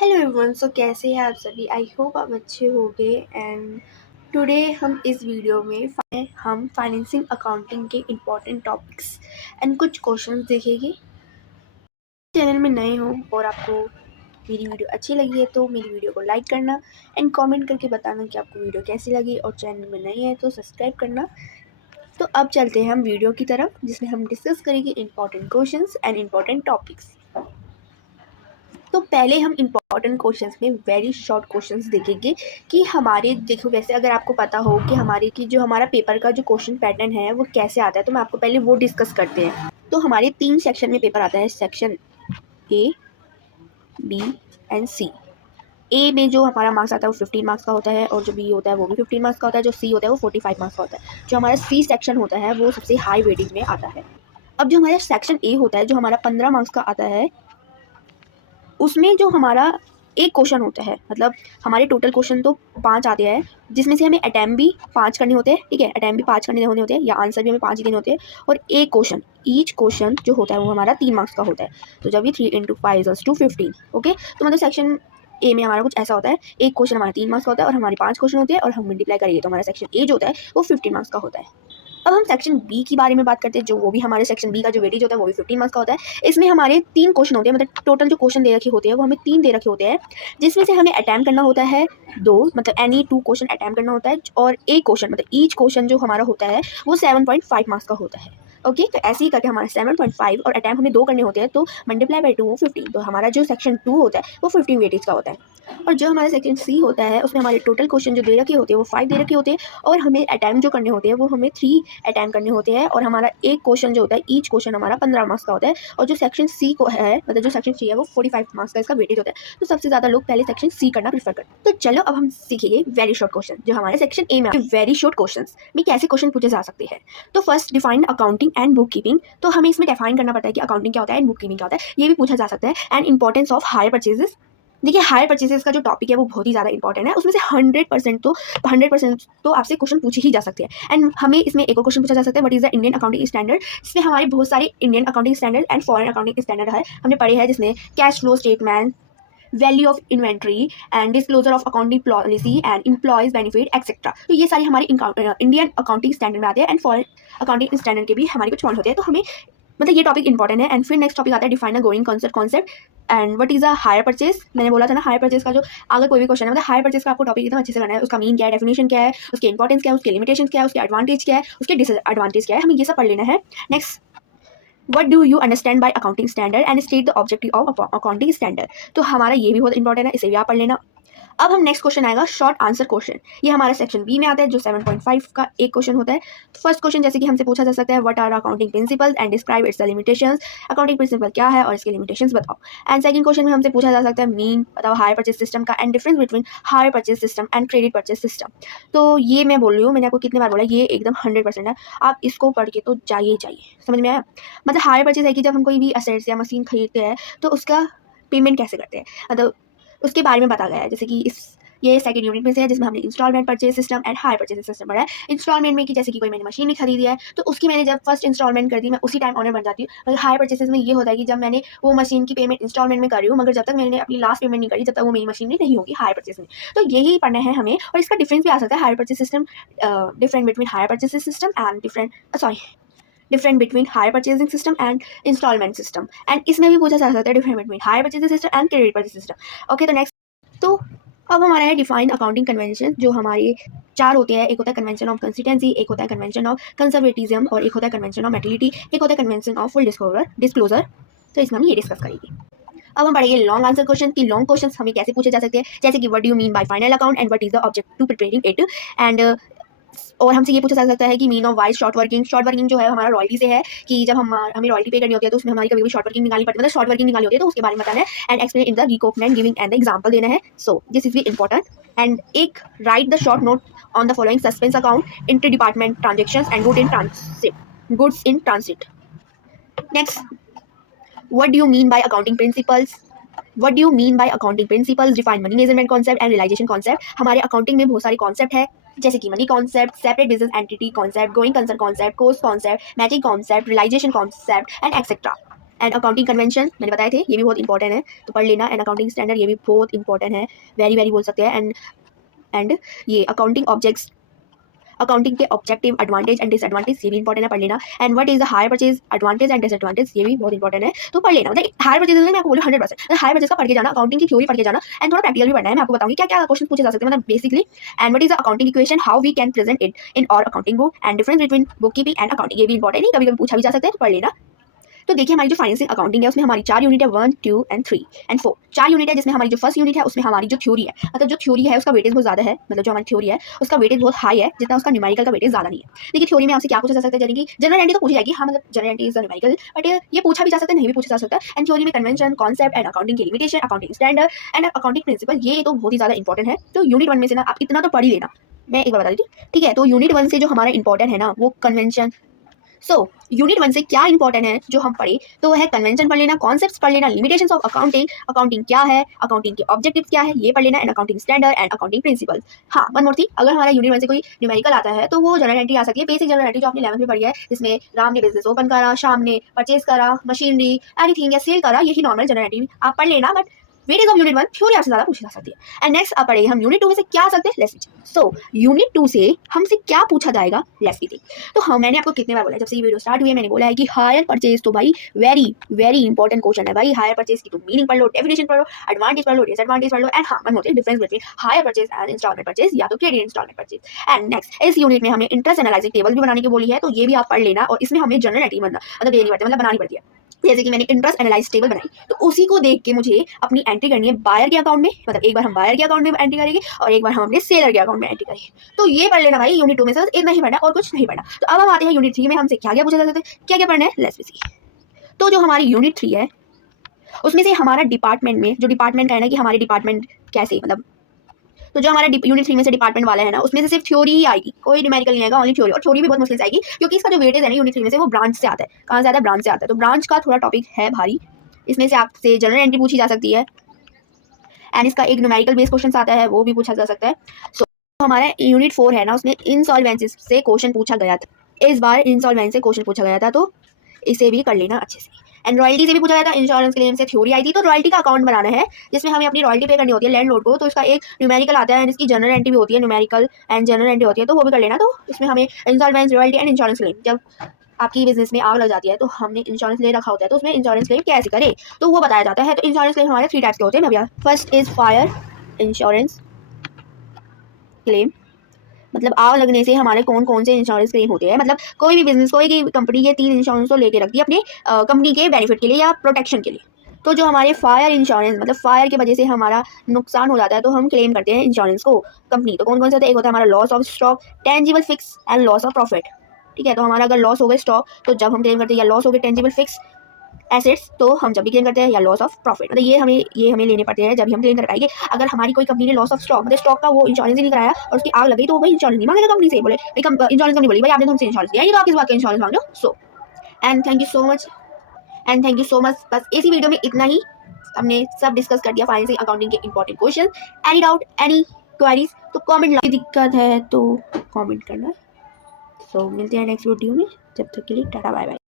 Hello everyone. सो कैसे हैं आप सभी? आई होप आप अच्छे होंगे। एंड टुडे हम इस वीडियो में हम फाइनेंसिंग अकाउंटिंग के इम्पोर्टेंट टॉपिक्स एंड कुछ क्वेश्चंस देखेंगे। चैनल में नए हो और आपको मेरी वीडियो अच्छी लगी है तो मेरी वीडियो को लाइक करना एंड कमेंट करके बताना कि आपको वीडियो कैसी लगी, और चैनल में नए हैं तो सब्सक्राइब करना। तो अब चलते हैं हम वीडियो की तरफ, जिसमें हम डिस्कस करेंगे important questions and important topics. तो पहले हम इम्पॉर्टेंट क्वेश्चंस में वेरी शॉर्ट क्वेश्चंस देखेंगे कि हमारे देखो, वैसे अगर आपको पता हो कि हमारे की जो हमारा पेपर का जो क्वेश्चन पैटर्न है वो कैसे आता है, तो मैं आपको पहले वो डिस्कस करते हैं। तो हमारे 3 सेक्शन में पेपर आता है, सेक्शन ए, बी एंड सी। ए में जो हमारा मार्क्स आता है वो 15 मार्क्स का होता है, और जो बी होता है वो भी 15 मार्क्स का होता है, जो सी होता है वो 45 मार्क्स का होता है। जो हमारा सी सेक्शन होता है वो सबसे हाई वेटेज में आता है। अब जो हमारा सेक्शन ए होता है, जो हमारा 15 मार्क्स का आता है, उसमें जो हमारा एक क्वेश्चन होता है, मतलब हमारे टोटल क्वेश्चन तो 5 आते हैं, जिसमें से हमें अटेम्प्ट भी 5 करने होते हैं। ठीक है, अटेम्प्ट भी 5 करने होते हैं, या आंसर भी हमें 5 ही देने होते हैं। और एक क्वेश्चन, ईच क्वेश्चन जो होता है वो हमारा 3 मार्क्स का होता है। तो जब भी 3 इंटू 5 इज टू 15। ओके, तो मतलब सेक्शन ए में हमारा कुछ ऐसा होता है, एक क्वेश्चन हमारा 3 मार्क्स का होता है और हमारे 5 क्वेश्चन होते हैं, और हम मल्टीप्लाई करिए तो हमारा सेक्शन ए जो होता है वो 15 मार्क्स का होता है। अब हम सेक्शन बी के बारे में बात करते हैं, जो वो भी हमारे सेक्शन बी का जो वेटेज होता है वो भी 15 मार्क्स का होता है। इसमें हमारे 3 क्वेश्चन होते हैं, मतलब टोटल जो क्वेश्चन दे रखे होते हैं वो हमें 3 दे रखे होते हैं, जिसमें से हमें अटेम्प्ट करना होता है 2, मतलब एनी 2 क्वेश्चन अटेम्प्ट करना होता है, और एक क्वेश्चन मतलब ईच क्वेश्चन जो हमारा होता है वो 7.5 मार्क्स का होता है। ओके, तो ऐसे ही करके हमारा 7.5 और अटेम्प्ट हमें 2 करने होते हैं, तो मल्टीप्लाई बाई 2 वो 15। तो हमारा जो सेक्शन 2 होता है वो 15 वेटेज का होता है। और जो हमारा सेक्शन सी होता है उसमें हमारे टोटल क्वेश्चन जो दे रखे होते हैं वो 5 दे रखे होते हैं, और हमें अटेम्प्ट जो करने होते हैं वो हमें 3 अटेम्प्ट करने होते हैं, और हमारा एक क्वेश्चन जो होता है, ईच क्वेश्चन हमारा 15 मार्क्स का होता है। और जो सेक्शन सी को है, मतलब जो सेक्शन सी है वो 45 मार्क्स का इसका वेटेज होता है। तो सबसे ज़्यादा लोग पहले सेक्शन सी करना प्रीफर करते हैं। तो चलो अब हम सीखेंगे वेरी शॉर्ट क्वेश्चन जो हमारे सेक्शन ए में। वेरी शॉर्ट क्वेश्चन में कैसे क्वेश्चन पूछे जा सकते हैं? तो first, define accounting and book keeping. तो हमें इसमें डिफाइन करना पड़ता है कि अकाउंटिंग क्या होता है एंड बुक कीपिंग क्या होता है, ये भी पूछा जा सकता है। And importance of hire purchases. देखिए, हायर परचेजेस का जो टॉपिक है वो बहुत ही ज़्यादा इंपॉर्टेंट है, उसमें से 100% तो आपसे क्वेश्चन पूछे ही जा सकते हैं। एंड हमें इसमें एक और क्वेश्चन पूछा जा सकता है, what is the Indian accounting standard. इसमें हमारे बहुत सारे Indian accounting standard and foreign accounting standard है, हमने पढ़े हैं, जिसमें cash flow statement, value of inventory and disclosure of accounting policy and employees benefit etcetera. तो ये सारे हमारे इंडियन अकाउंटिंग स्टैंडर्ड में आते हैं, एंड फॉरेन अकाउंटिंग स्टैंडर्ड के भी हमारे कुछ पॉइंट होते हैं। तो हमें मतलब ये टॉपिक इंपॉर्टेंट है। एंड फिर नेक्स्ट टॉपिक आता है, define a going concept and what is a hire purchase. मैंने बोला था ना, हायर परचेज का जो अगर कोई भी क्वेश्चन है, मतलब हायर परचेज का आपको टॉपिक एकदम अच्छे से करना है। उसका मीन क्या है, डेफिनेशन क्या है, उसकी इंपॉर्टेंस क्या है, उसके लिमिटेशन क्या है, उसके एडवांटेज क्या है, उसके डिसएडवांटेज क्या है, हमें ये सब पढ़ लेना है। Next, what do you understand by accounting standard and state the objective of accounting standard. तो हमारा ये भी बहुत इंपॉर्टेंट है, इसे भी आप पढ़ लेना। अब हम नेक्स्ट क्वेश्चन आएगा, शॉर्ट आंसर क्वेश्चन। ये हमारा सेक्शन बी में आता है, जो 7.5 का एक क्वेश्चन होता है। फर्स्ट क्वेश्चन जैसे कि हमसे पूछा जा सकता है, what are accounting principles and describe its limitations. Accounting principle क्या है और इसके लिमिटेशंस बताओ। एंड सेकंड क्वेश्चन में हमसे पूछा जा सकता है, मीन बताओ हायर परचेज सिस्टम का and difference between hire purchase system and credit purchase system. तो ये मैं बोल रही हूँ, मैंने आपको कितने बार बोला, ये एकदम 100% है, आप इसको पढ़ के तो जाइए चाहिए। समझ में आया? मतलब हायर परचेज है कि जब हम कोई भी असेट्स या मशीन खरीदते हैं तो उसका पेमेंट कैसे करते हैं, मतलब उसके बारे में बताया गया है। जैसे कि ये सेकंड यूनिट में से है, जिसमें हमने instalment purchase system and hire purchase system पढ़ा है। इंस्टॉलमेंट में कि जैसे कि कोई मैंने मशीन नहीं खरीदी है तो उसकी मैंने जब फर्स्ट इंस्टॉलमेंट कर दी, मैं उसी टाइम ऑनर बन जाती हूँ। मगर हायर परचेजेस में ये होता है कि जब मैंने वो मशीन की पेमेंट इंस्टॉलमेंट में कर रही हूँ, मगर जब तक मैंने अपनी लास्ट पेमेंट नहीं करी, जब तक वो मेरी मशीन में नहीं होगी हायर परचेज में। तो यही पढ़ना है हमें, और इसका डिफरेंस भी आ सकता है, hire purchase system, different between hire purchase system and different between hire purchasing system and instalment system. And इसमें भी पूछा जा सकता है different between hire purchasing system and credit purchase system. Okay, तो नेक्स्ट, तो अब हमारा है डिफाइन अकाउंटिंग कन्वेंशन, जो हमारे 4 होते हैं। एक होता है कन्वेंशन ऑफ कंसिस्टेंसी, एक होता है कन्वेंशन ऑफ कंजर्वेटिज्म, और एक होता है कन्वेंशन ऑफ मेटिलिटी, एक होता है कन्वेंशन ऑफ फुल डिस्क्लोजर। तो इसमें हम ये डिस्कस करेंगे। अब हम पढ़ेंगे लॉन्ग आंसर क्वेश्चन की लॉन्ग क्वेश्चंस हमें कैसे पूछे जा सकते हैं, जैसे कि what do you mean by final account and what is the object to preparing it. And और हमसे ये पूछा जा सकता है कि mean of wise short working जो है हमारा रॉयल्टी से है, कि जब हमें रॉयल्टी पे करनी होती है तो उसमें हमारी कभी भी शॉर्ट वर्किंग निकालनी पड़ती है, मतलब शॉर्ट वर्किंग निकालनी होती है, तो उसके बारे में बताना है। And explain in the recognize giving and the example देना है। So this is very important. And एक, write the short note on the following suspense account inter department transactions and goods in transit. Next, what do you mean by accounting principles? What do you mean by accounting principles? Define money measurement concept and realization concept. हमारे accounting में बहुत सारे concept है, जैसे कि money concept, separate business entity concept, going concern concept, cost concept, matching concept, realisation concept and etcetera. And accounting convention मैंने बताए थे, ये भी बहुत इंपॉर्टेंट है, तो पढ़ लेना। एंड अकाउंटिंग स्टैंडर्ड, ये भी बहुत इंपॉर्टेंट है, वेरी वेरी बोल सकते हैं। एंड ये अकाउंटिंग ऑब्जेक्ट्स, अकाउंटिंग के ऑब्जेक्टिव, एडवांटेज एंड डिसएडवांटेज, ये भी इंपॉर्टेंट है, पढ़ लेना। And what is the hire purchase advantage and disadvantage, ये भी बहुत इंपॉर्टेंट है, तो पढ़ लेना। मतलब हायर परचेज मैं आपको बोलूँ 100%, हायर परचेज का पढ़ के जाना, अकाउंटिंग की थ्योरी पढ़ के जाना, एंड थोड़ा प्रैक्टिकल भी पढ़ना है। मैं आपको बताऊंगी क्या क्या क्वेश्चन पूछे जा सकते हैं, मतलब basically. And what is the accounting equation, how we can present it in और accounting book, and difference between book keeping and accounting, ये भी इंपॉर्टेंट है, कभी कभी पूछा भी जा सकता है, तो पढ़ लेना। तो देखिए हमारी जो फाइनेंसिंग अकाउंटिंग है उसमें हमारी 4 यूनिट है, 1, 2 एंड 3 एंड 4, 4 यूनिट है, जिसमें हमारी जो फर्स्ट यूनिट है उसमें हमारी जो थ्योरी है, मतलब जो थ्योरी है उसका वेटेज बहुत ज़्यादा है, मतलब जो हमारी थ्योरी है उसका वेटेज बहुत हाई है, जितना उसका न्यूमेरिकल का वेटेज ज़्यादा नहीं है। देखिए थ्योरी में आपसे क्या पूछा जा सकता है, यानी कि जनरल एंट्री तो पूछी जाएगी, हाँ मतलब general entry is numerical, but ये पूछा भी जा सकता है, नहीं भी पूछा जा सकता है। एंड थ्योरी में कन्वेंशन, कॉन्सेप्ट एंड अकाउंटिंग की limitation, accounting standard and accounting principle, ये तो बहुत ही ज़्यादा इंपॉर्टेंट है। तो यूनिट 1 में से ना आप इतना तो पढ़ ही लेना। मैं एक बार बता देती, ठीक है। तो यूनिट 1 से जो हमारा इंपॉर्टेंट है ना वो कन्वेंशन। सो यूनिट 1 से क्या इंपॉर्टेंट है जो हम पढ़े, तो है कन्वेंशन पढ़ लेना, कॉन्सेप्ट्स पढ़ लेना, लिमिटेशंस ऑफ अकाउंटिंग, अकाउंटिंग क्या है, अकाउंटिंग के ऑब्जेक्टिव्स क्या है, ये पढ़ लेना, and accounting standard and accounting principles. हाँ, वन मोर थिंग, अगर हमारा यूनिट 1 से कोई न्यूमेरिकल आता है तो वो जनरल एंट्री आ सकती है, बेसिक जनरल एंट्री जो आपने 11th में पढ़ी है, जिसमें राम ने बिजनेस ओपन करा, श्याम ने परचेज करा, मशीनरी एनीथिंग या सेल करा, यही नॉर्मल जनरल एंट्री आप पढ़ लेना। But weightage of unit 1 theory आपसे ज़्यादा पूछी जा सकती है। एंड नेक्स्ट आप पढ़े हम यूनिट 2 में से क्या आ सकते हैं, लेट्स सी। सो यूनिट 2 से हमसे क्या पूछा जाएगा, लेट्स सी। तो हाँ, मैंने आपको कितने बार बोला, जब से ये वीडियो स्टार्ट हुई है मैंने बोला है कि हायर परचेज तो भाई वेरी वेरी इंपॉर्टेंट क्वेश्चन है भाई। हायर परचेज की तो मीनिंग पढ़ लो, डेफिनेशन पढ़ लो, एडवांटेज पढ़ लो, डिसएडवांटेज पढ़ लो, एंड हाँ one more thing, difference between hire purchase and instalment purchase या तो credit instalment purchase. And next इस यूनिट में हमें इंटरेस्ट एनालिसिस टेबल भी बनाने की बोली है, तो ये भी आप पढ़ लेना। और इसमें हमें जनरल एंट्री बनना मतलब देनी पड़ती है, मतलब बनानी पड़ती है। जैसे कि मैंने इंटरेस्ट एनालाइज टेबल बनाई, तो उसी को देख के मुझे अपनी एंट्री करनी है बायर के अकाउंट में, मतलब एक बार हम बायर के अकाउंट में एंट्री करेंगे और एक बार हम अपने सेलर के अकाउंट में एंट्री करेंगे। तो ये पढ़ लेना भाई, यूनिट 2 में से इतना ही पढ़ना और कुछ नहीं पढ़ना। तो अब हम आते हैं यूनिट 3 में, हमसे क्या क्या पूछा जा सकता है, क्या क्या पढ़ना है, लेट्स सी। तो जो हमारी यूनिट 3 है उसमें से हमारा डिपार्टमेंट में जो डिपार्टमेंट का है ना, कि हमारे डिपार्टमेंट कैसे, मतलब तो जो हमारा यूनिट 3 में से डिपार्टमेंट वाला है ना, उसमें से सिर्फ थ्योरी ही आएगी, कोई न्यूमेरिकल नहीं आएगा, ओनली थ्योरी। और थ्योरी भी बहुत मुश्किल से आएगी, क्योंकि इसका जो वेटेज है ना यूनिट 3 में से वो ब्रांच से आता है। कहाँ से आता है, ब्रांच से आता है। तो ब्रांच का थोड़ा टॉपिक है भारी, इसमें से आपसे जनरल एंट्री पूछी जा सकती है, एंड इसका एक न्यूमेरिकल बेस क्वेश्चन आता है, वो भी पूछा जा सकता है। सो हमारा यूनिट 4 है ना, उसमें इंसॉल्वेंसीज से क्वेश्चन पूछा गया था, इस बार इंसॉल्वेंसी से क्वेश्चन पूछा गया था, तो इसे भी कर लेना अच्छे से। एंड रॉयल्टी से भी पूछा गया था, इंश्योरेंस क्लेम से थ्योरी आई थी। तो रॉयल्टी का अकाउंट बनाना है, जिसमें हमें अपनी रॉयल्टी पे करनी होती है लैंडलॉर्ड को, तो इसका एक न्यूमेरिकल आता है, एंड इसकी जनरल एंट्री भी होती है, न्यूमेरिकल एंड जनरल एंट्री होती है, तो वो भी कर लेना। तो इसमें हमें इंसॉल्वेंस, रॉयल्टी एंड इंश्योरेंस क्लेम, जब आपकी बिजनेस में आग लग जाती है तो हमने इंश्योरेंस ले रखा होता है, तो उसमें इंश्योरेंस क्लेम कैसे करें, तो वो बताया जाता है। तो इंश्योरेंस क्लेम हमारे 3 टाइप्स के होते हैं भैया। First is fire insurance claim, मतलब आग लगने से हमारे कौन कौन से इंश्योरेंस क्लेम होते हैं, मतलब कोई भी बिजनेस, कोई भी कंपनी ये 3 इंश्योरेंस तो लेके रखती है अपने कंपनी के बेनिफिट के लिए या प्रोटेक्शन के लिए। तो जो हमारे फायर इंश्योरेंस, मतलब फायर की वजह से हमारा नुकसान हो जाता है, तो हम क्लेम करते हैं इंश्योरेंस को कंपनी। तो कौन कौन से होता है, एक होता है हमारा loss of stock, tangible fixed and loss of profit. ठीक है, तो हमारा अगर लॉस हो गए स्टॉक तो जब हम क्लेम करते हैं, या लॉस हो गए टेंजिबल फिक्स एसेट्स तो हम जब भी क्लेम करते हैं, या लॉस ऑफ प्रॉफिट, मतलब ये हमें लेने पड़ते हैं जब भी हम क्लेम कर पाएंगे। अगर हमारी कोई कंपनी ने लॉस ऑफ स्टॉक, मतलब स्टॉक का वो इंश्योरेंस ही नहीं कराया और उसकी आग लगी, तो वो भाई इंश्योरेंस नहीं मांगेगा कंपनी से, बोले इंश्योरेंस कंपनी बोली भाई आपने तो हमसे इंश्योरेंस लिया, ये तो आप किस बात का इंश्योरेंस मांग रहे हो। So and thank you so much, and thank you so much. बस इसी वीडियो में इतना ही, हमने सब डिस्कस कर दिया फाइनेंसिंग अकाउंटिंग के important question. Any doubt, any queries, तो कमेंट, दिक्कत है तो कमेंट करना। सो मिलते हैं नेक्स्ट वीडियो में, जब तक के लिए टाटा बाय बाय।